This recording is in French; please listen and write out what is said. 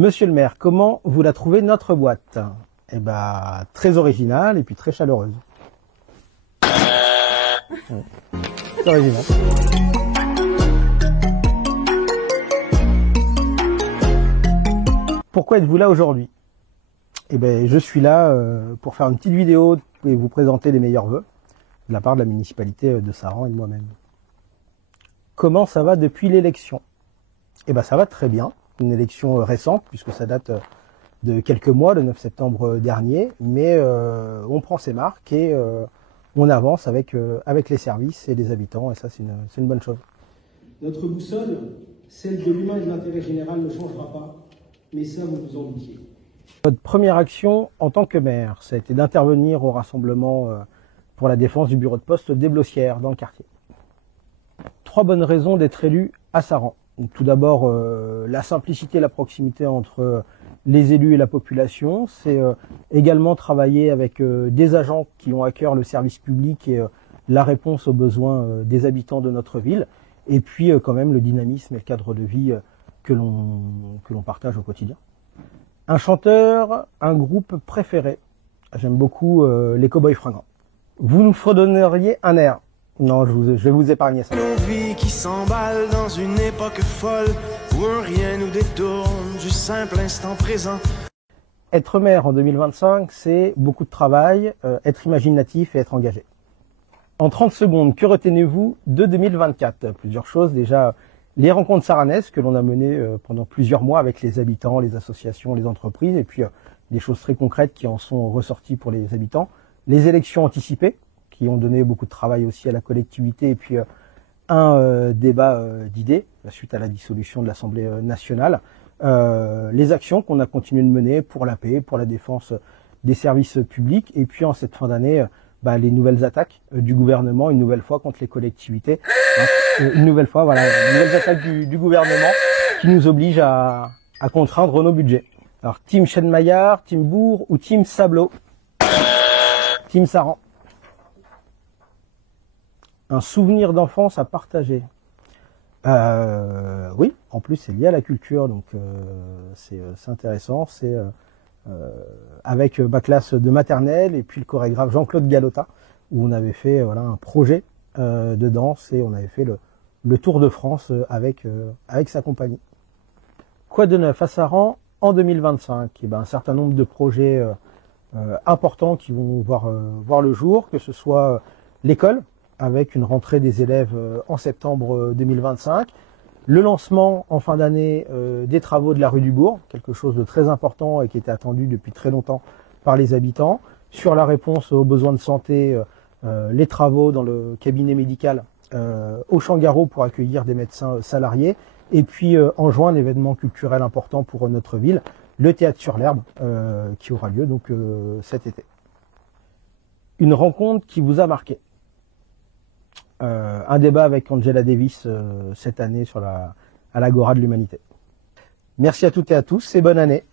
Monsieur le maire, comment vous la trouvez notre boîte? Eh ben, très originale et puis très chaleureuse. Ouais. C'est original. Pourquoi êtes-vous là aujourd'hui? Eh ben, je suis là pour faire une petite vidéo et vous présenter les meilleurs vœux de la part de la municipalité de Saran et de moi-même. Comment ça va depuis l'élection? Eh ben, ça va très bien. Une élection récente puisque ça date de quelques mois, le 9 septembre dernier, mais on prend ses marques et on avance avec les services et les habitants, et ça c'est une bonne chose. Notre boussole, celle de l'humain et de l'intérêt général, ne changera pas, mais ça vous vous en doutiez. Notre première action en tant que maire, ça a été d'intervenir au rassemblement pour la défense du bureau de poste des Blossières dans le quartier. 3 bonnes raisons d'être élu à Saran. Donc, tout d'abord, la simplicité et la proximité entre les élus et la population. C'est également travailler avec des agents qui ont à cœur le service public et la réponse aux besoins des habitants de notre ville. Et puis quand même le dynamisme et le cadre de vie que l'on partage au quotidien. Un chanteur, un groupe préféré. J'aime beaucoup les Cowboys Fringants. Vous nous fredonneriez un air. Non, je vais vous épargner ça. Nos vies qui s'emballent dans une époque folle où un rien nous détourne du simple instant présent. Être maire en 2025, c'est beaucoup de travail, être imaginatif et être engagé. En 30 secondes, que retenez-vous de 2024? Plusieurs choses. Déjà, les rencontres saranaises que l'on a menées pendant plusieurs mois avec les habitants, les associations, les entreprises, et puis des choses très concrètes qui en sont ressorties pour les habitants. Les élections anticipées, qui ont donné beaucoup de travail aussi à la collectivité, et puis un débat d'idées suite à la dissolution de l'Assemblée nationale. Les actions qu'on a continué de mener pour la paix, pour la défense des services publics, et puis en cette fin d'année, les nouvelles attaques du gouvernement, une nouvelle fois contre les collectivités, une nouvelle fois, voilà, les nouvelles attaques du gouvernement qui nous obligent à contraindre nos budgets. Alors, Team Chenmaillard, Team Bourg ou Team Sablot? Team Saran. Un souvenir d'enfance à partager. Oui, en plus c'est lié à la culture, donc c'est intéressant. C'est avec ma classe de maternelle et puis le chorégraphe Jean-Claude Galota, où on avait fait un projet de danse et on avait fait le Tour de France avec sa compagnie. Quoi de neuf à Saran en 2025? Eh ben, un certain nombre de projets importants qui vont voir le jour, que ce soit l'école, avec une rentrée des élèves en septembre 2025, le lancement en fin d'année des travaux de la rue du Bourg, quelque chose de très important et qui était attendu depuis très longtemps par les habitants, sur la réponse aux besoins de santé, les travaux dans le cabinet médical au Champ-Garraud pour accueillir des médecins salariés, et puis en juin, un événement culturel important pour notre ville, le Théâtre sur l'Herbe, qui aura lieu donc cet été. Une rencontre qui vous a marqué? Un débat avec Angela Davis cette année à l'Agora de l'Humanité. Merci à toutes et à tous et bonne année.